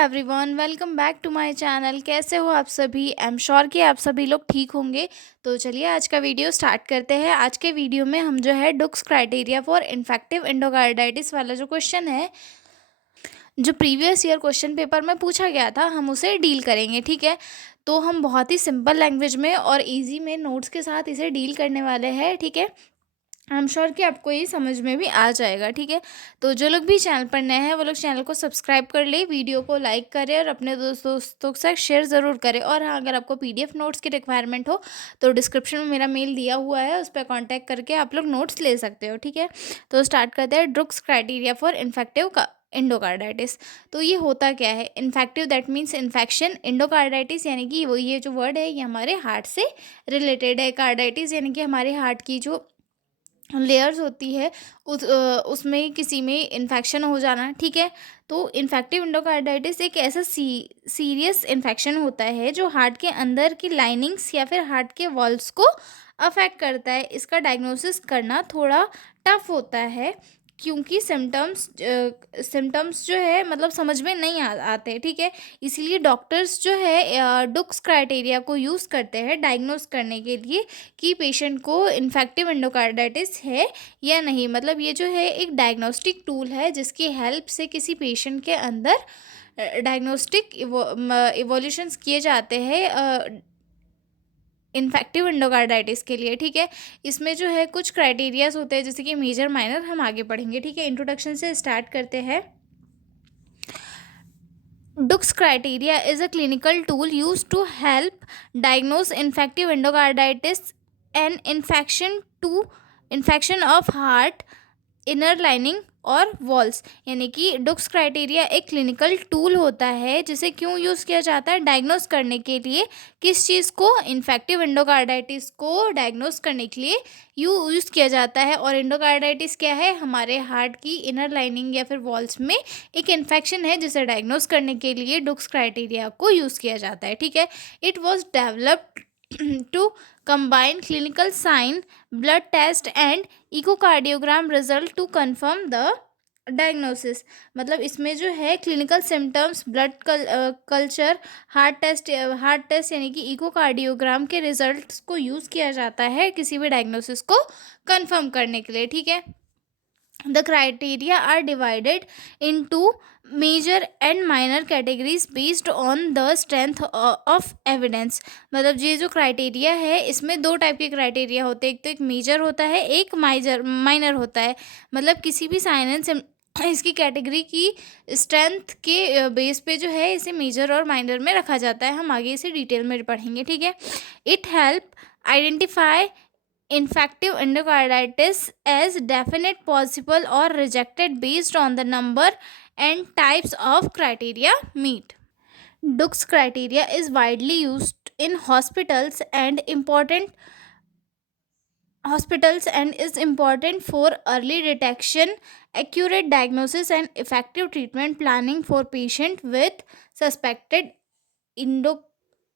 Everyone, welcome back to my channel. कैसे हो आप सभी? आई एम श्योर कि आप सभी लोग ठीक होंगे। तो चलिए आज का वीडियो स्टार्ट करते हैं। आज के वीडियो में हम जो है डुक्स क्राइटेरिया फॉर इन्फेक्टिव एंडोकार्डाइटिस वाला जो क्वेश्चन है, जो प्रीवियस ईयर क्वेश्चन पेपर में पूछा गया था, हम उसे डील करेंगे। ठीक है, तो हम बहुत ही सिंपल लैंग्वेज में और इजी में नोट्स के साथ इसे डील करने वाले हैं। ठीक है, आई एम श्योर कि आपको ये समझ में भी आ जाएगा। ठीक है, तो जो लोग भी चैनल पर नए हैं वो लोग चैनल को सब्सक्राइब कर ले, वीडियो को लाइक करें और अपने दोस्तों के साथ शेयर ज़रूर करें। और हाँ, अगर आपको पीडीएफ नोट्स की रिक्वायरमेंट हो तो डिस्क्रिप्शन में मेरा मेल दिया हुआ है, उस पर कॉन्टैक्ट करके आप लोग नोट्स ले सकते हो। ठीक है, तो स्टार्ट करते हैं। ड्रुक्स क्राइटेरिया फॉर इन्फेक्टिव का एंडोकार्डाइटिस। तो ये होता क्या है? Infective that means infection, endocarditis यानी कि वो ये जो वर्ड है ये हमारे हार्ट से रिलेटेड है। कार्डाइटिस यानी कि हमारे हार्ट की जो लेयर्स होती है उसमें किसी में इन्फेक्शन हो जाना। ठीक है, तो इन्फेक्टिव एंडोकार्डाइटिस एक ऐसा सीरियस इन्फेक्शन होता है जो हार्ट के अंदर की लाइनिंग्स या फिर हार्ट के वॉल्स को अफेक्ट करता है। इसका डायग्नोसिस करना थोड़ा टफ होता है क्योंकि सिम्टम्स जो है मतलब समझ में नहीं आते। ठीक है, इसीलिए डॉक्टर्स जो है डुक्स क्राइटेरिया को यूज़ करते हैं डायग्नोस करने के लिए कि पेशेंट को इन्फेक्टिव एंडोकार्डाइटिस है या नहीं। मतलब ये जो है एक डायग्नोस्टिक टूल है जिसकी हेल्प से किसी पेशेंट के अंदर डायग्नोस्टिक इवोल्यूशंस किए जाते हैं इन्फेक्टिव एंडोकार्डाइटिस के लिए। ठीक है, इसमें जो है कुछ क्राइटेरियाज होते हैं जैसे कि मेजर माइनर, हम आगे पढ़ेंगे। ठीक है, इंट्रोडक्शन से स्टार्ट करते हैं। Duke's criteria is a clinical tool use to help diagnose infective endocarditis an infection of heart inner lining और वॉल्स। यानी कि डुक्स क्राइटेरिया एक क्लिनिकल टूल होता है जिसे क्यों यूज़ किया जाता है? डायग्नोस करने के लिए। किस चीज़ को? इन्फेक्टिव एंडोकार्डाइटिस को डायग्नोस करने के लिए यूज़ किया जाता है। और एंडोकार्डाइटिस क्या है? हमारे हार्ट की इनर लाइनिंग या फिर वॉल्स में एक इन्फेक्शन है जिसे डायग्नोस करने के लिए डुक्स क्राइटेरिया को यूज़ किया जाता है। ठीक है, it was developed to combine clinical sign, blood test and echocardiogram result to confirm the diagnosis. मतलब इसमें जो है clinical symptoms, blood culture, heart test यानी कि इकोकार्डियोग्राम के रिजल्ट्स को यूज़ किया जाता है किसी भी डायग्नोसिस को कंफर्म करने के लिए। ठीक है, the criteria are divided into major and minor categories based on the strength of evidence। मतलब ये जो क्राइटेरिया है इसमें दो टाइप के क्राइटेरिया होते हैं, एक तो एक मेजर होता है, एक माइनर होता है। मतलब किसी भी साइंस इसकी कैटेगरी की स्ट्रेंथ के बेस पे जो है इसे मेजर और माइनर में रखा जाता है। हम आगे इसे डिटेल में पढ़ेंगे। ठीक है, it help identify infective endocarditis as definite, possible or rejected based on the number and types of criteria meet. Duke's criteria is widely used in hospitals and is important for early detection, accurate diagnosis and effective treatment planning for patient with suspected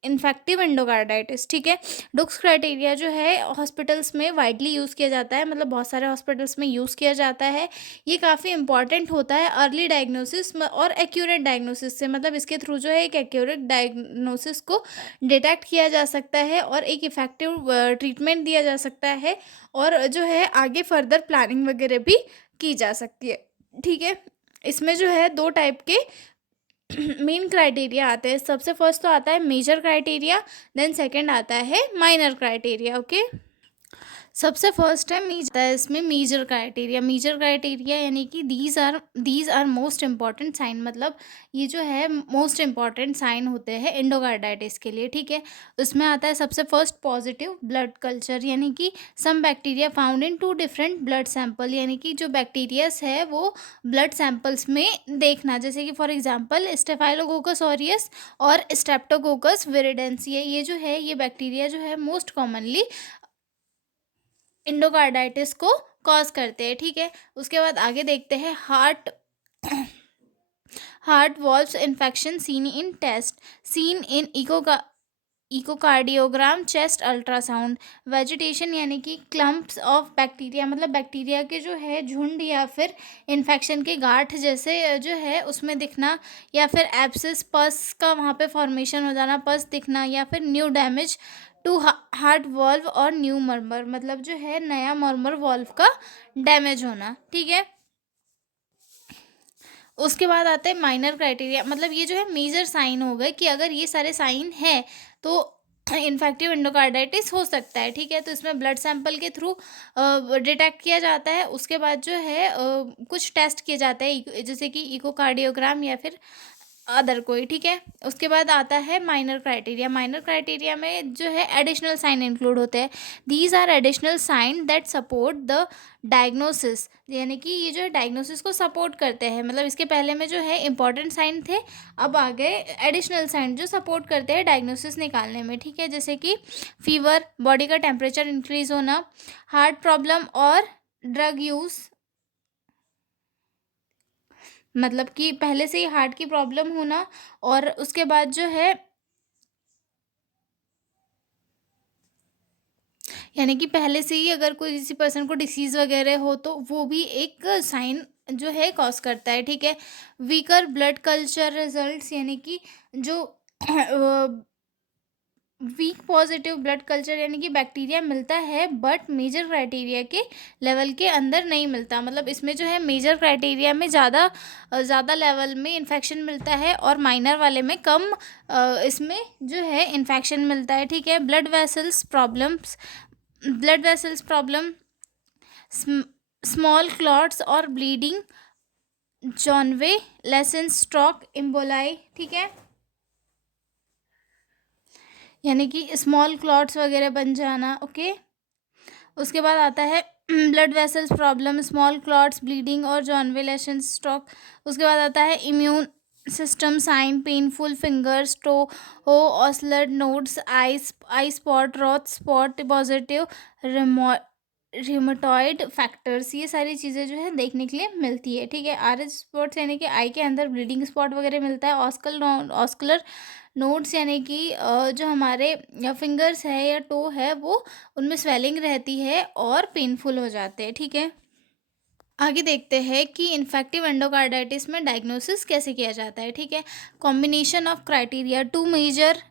infective endocarditis. ठीक है, डुक्स criteria जो है hospitals में widely use किया जाता है, मतलब बहुत सारे हॉस्पिटल्स में यूज़ किया जाता है। ये काफ़ी इंपॉर्टेंट होता है अर्ली डायग्नोसिस और एक्यूरेट डायग्नोसिस से। मतलब इसके थ्रू जो है एक एक्यूरेट डायग्नोसिस को डिटेक्ट किया जा सकता है और एक इफ़ेक्टिव ट्रीटमेंट दिया जा सकता है और जो है आगे फर्दर प्लानिंग वगैरह भी की जा सकती है। ठीक है, इसमें जो है दो टाइप के मेन क्राइटेरिया आते हैं। सबसे फर्स्ट तो आता है मेजर क्राइटेरिया, देन सेकंड आता है माइनर क्राइटेरिया। ओके, सबसे फर्स्ट है इसमें मेजर क्राइटेरिया यानी कि these are most important sign. मतलब ये जो है मोस्ट इम्पॉर्टेंट साइन होते हैं एंडोकार्डाइटिस के लिए। ठीक है, उसमें आता है सबसे फर्स्ट पॉजिटिव ब्लड कल्चर, यानी कि some bacteria found in 2 different blood sample. यानी कि जो बैक्टीरियास है वो ब्लड सैंपल्स में देखना, जैसे कि फॉर एग्जांपल स्टेफाइलोकोकस ऑरियस और स्ट्रेप्टोकोकस विरिडेंसी। ये जो है ये बैक्टीरिया जो है मोस्ट कॉमनली एंडोकार्डाइटिस को कॉज करते हैं। ठीक है, उसके बाद आगे देखते हैं heart valves infection seen in echocardiogram, chest ultrasound. Vegetation यानी कि क्लम्प्स ऑफ बैक्टीरिया, मतलब बैक्टीरिया के जो है झुंड या फिर इन्फेक्शन के गांठ जैसे जो है उसमें दिखना, या फिर एब्सिस, पस का वहाँ पे फॉर्मेशन हो जाना, पस दिखना, या फिर new damage to heart valve और न्यू मर्मर, मतलब जो है नया मर्मर वॉल्व का डैमेज होना। ठीक है, उसके बाद आते हैं माइनर क्राइटेरिया, मतलब ये जो है मेजर साइन हो गए कि अगर ये सारे साइन है तो इन्फेक्टिव एंडोकार्डाइटिस हो सकता है। ठीक है, तो इसमें ब्लड सैंपल के थ्रू डिटेक्ट किया जाता है। उसके बाद जो है कुछ टेस्ट किए जाते हैं, जैसे कि इकोकार्डियोग्राम या फिर अदर कोई। ठीक है, उसके बाद आता है माइनर क्राइटेरिया। माइनर क्राइटेरिया में जो है एडिशनल साइन इंक्लूड होते हैं। These are additional sign that support the diagnosis, यानी कि ये जो है डायग्नोसिस को सपोर्ट करते हैं। मतलब इसके पहले में जो है इंपॉर्टेंट साइन थे, अब आ गए एडिशनल साइन जो सपोर्ट करते हैं डायग्नोसिस निकालने में। ठीक है, जैसे कि फीवर, बॉडी का टेम्परेचर इंक्रीज होना, हार्ट प्रॉब्लम और ड्रग यूज़, मतलब कि पहले से ही हार्ट की प्रॉब्लम होना, और उसके बाद जो है यानी कि पहले से ही अगर कोई किसी पर्सन को डिसीज़ वगैरह हो तो वो भी एक साइन जो है कॉज करता है। ठीक है, वीकर ब्लड कल्चर रिजल्ट्स, यानी कि जो वीक पॉजिटिव ब्लड कल्चर, यानी कि बैक्टीरिया मिलता है बट मेजर क्राइटेरिया के लेवल के अंदर नहीं मिलता। मतलब इसमें जो है मेजर क्राइटेरिया में ज़्यादा लेवल में इन्फेक्शन मिलता है और माइनर वाले में कम इसमें जो है इन्फेक्शन मिलता है। ठीक है, blood vessels problem, small clots और ब्लीडिंग, जॉनवे, लेसन, स्ट्रोक, इम्बोलाई। ठीक है, यानी कि स्मॉल क्लॉट्स वगैरह बन जाना। ओके, उसके बाद आता है blood vessels problem, small clots, bleeding और जॉनवेलेशन, स्ट्रोक। उसके बाद आता है immune system sign, painful fingers, toe हो, Osler nodes, eye spot, Roth spot, positive rheumatoid factors, ये सारी चीज़ें जो है देखने के लिए मिलती है। ठीक है, आर एच स्पॉट्स यानी कि आई के अंदर ब्लीडिंग स्पॉट वगैरह मिलता है। ऑस्कुलर नोड्स यानी कि जो हमारे फिंगर्स है या टो है वो उनमें स्वेलिंग रहती है और पेनफुल हो जाते हैं। ठीक है, आगे देखते हैं कि इन्फेक्टिव एंडोकार्डाइटिस में डायग्नोसिस कैसे किया जाता है। ठीक है, combination of criteria, two major,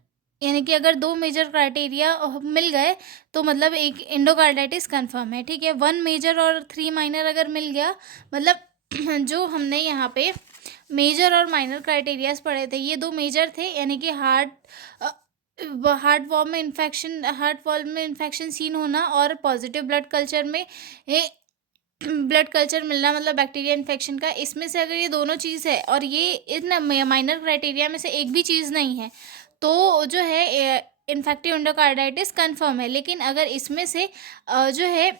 यानी कि अगर दो मेजर क्राइटेरिया मिल गए तो मतलब एक एंडोकार्डाइटिस कंफर्म है। ठीक है, वन मेजर और थ्री माइनर अगर मिल गया, मतलब जो हमने यहाँ पे मेजर और माइनर क्राइटेरियाज पढ़े थे, ये दो मेजर थे, यानी कि हार्ट वॉल्व में इन्फेक्शन सीन होना और पॉजिटिव ब्लड कल्चर मिलना, मतलब बैक्टीरिया इन्फेक्शन का। इसमें से अगर ये दोनों चीज़ है और ये इन माइनर क्राइटेरिया में से एक भी चीज़ नहीं है तो जो है इन्फेक्टिव एंडोकार्डाइटिस कंफर्म है। लेकिन अगर इसमें से जो है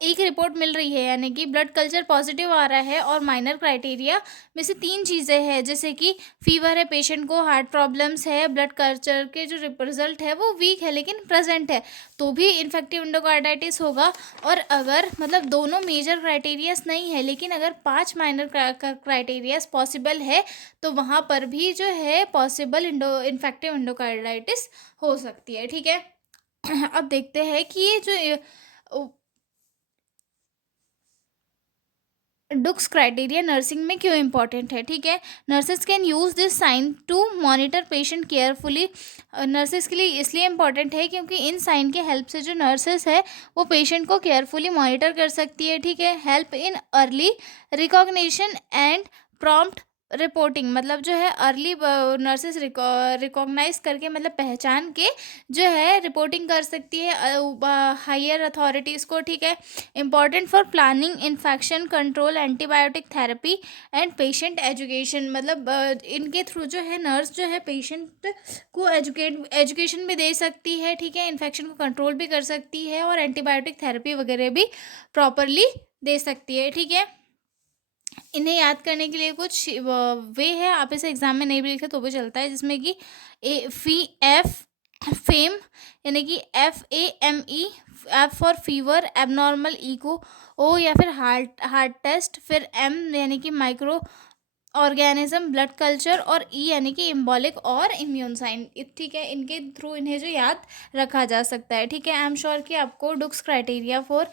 एक रिपोर्ट मिल रही है, यानी कि ब्लड कल्चर पॉजिटिव आ रहा है और माइनर क्राइटेरिया में से तीन चीज़ें हैं, जैसे कि फीवर है, पेशेंट को हार्ट प्रॉब्लम्स है, ब्लड कल्चर के जो रिजल्ट है वो वीक है लेकिन प्रेजेंट है, तो भी इन्फेक्टिव एंडोकार्डाइटिस होगा। और अगर मतलब दोनों मेजर क्राइटेरियाज नहीं है लेकिन अगर 5 माइनर क्राइटेरियाज पॉसिबल है तो वहाँ पर भी जो है पॉसिबल इन्फेक्टिव एंडोकार्डाइटिस हो सकती है। ठीक है, अब देखते हैं कि ये जो डुक्स क्राइटेरिया नर्सिंग में क्यों इंपॉर्टेंट है। ठीक है, nurses can use this sign to monitor patient carefully. Nurses के लिए इसलिए इम्पॉर्टेंट है क्योंकि इन साइन के हेल्प से जो नर्सेज है वो पेशेंट को केयरफुली मॉनिटर कर सकती है। ठीक है, help in early recognition and prompt reporting, मतलब जो है अर्ली नर्सेज रिकॉग्नाइज करके, मतलब पहचान के जो है रिपोर्टिंग कर सकती है हायर अथॉरिटीज़ को। ठीक है, important for planning infection control, antibiotic therapy and patient education, मतलब इनके थ्रू जो है नर्स जो है पेशेंट को एजुकेशन भी दे सकती है। ठीक है, इन्फेक्शन को कंट्रोल भी कर सकती है और एंटीबायोटिक थेरेपी वगैरह भी प्रॉपरली दे सकती है। ठीक है, इन्हें याद करने के लिए कुछ वे है, आप इसे एग्जाम में नहीं भी लिखे तो भी चलता है, जिसमें कि फेम, यानी कि FAME, F for fever, abnormal echo, O या फिर हार्ट टेस्ट, फिर M यानी कि ऑर्गेनिज्म, ब्लड कल्चर और ई यानी कि इम्बॉलिक और इम्यून साइन। ठीक है, इनके थ्रू इन्हें जो याद रखा जा सकता है। ठीक है, आई एम श्योर कि आपको डुक्स क्राइटेरिया फॉर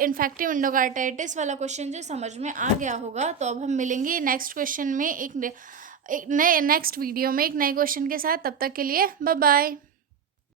इन्फेक्टिव इंडोकार्टाइटिस वाला क्वेश्चन जो समझ में आ गया होगा। तो अब हम मिलेंगे नेक्स्ट क्वेश्चन में एक नए नेक्स्ट वीडियो में एक नए क्वेश्चन के साथ। तब तक के लिए बाय बाय।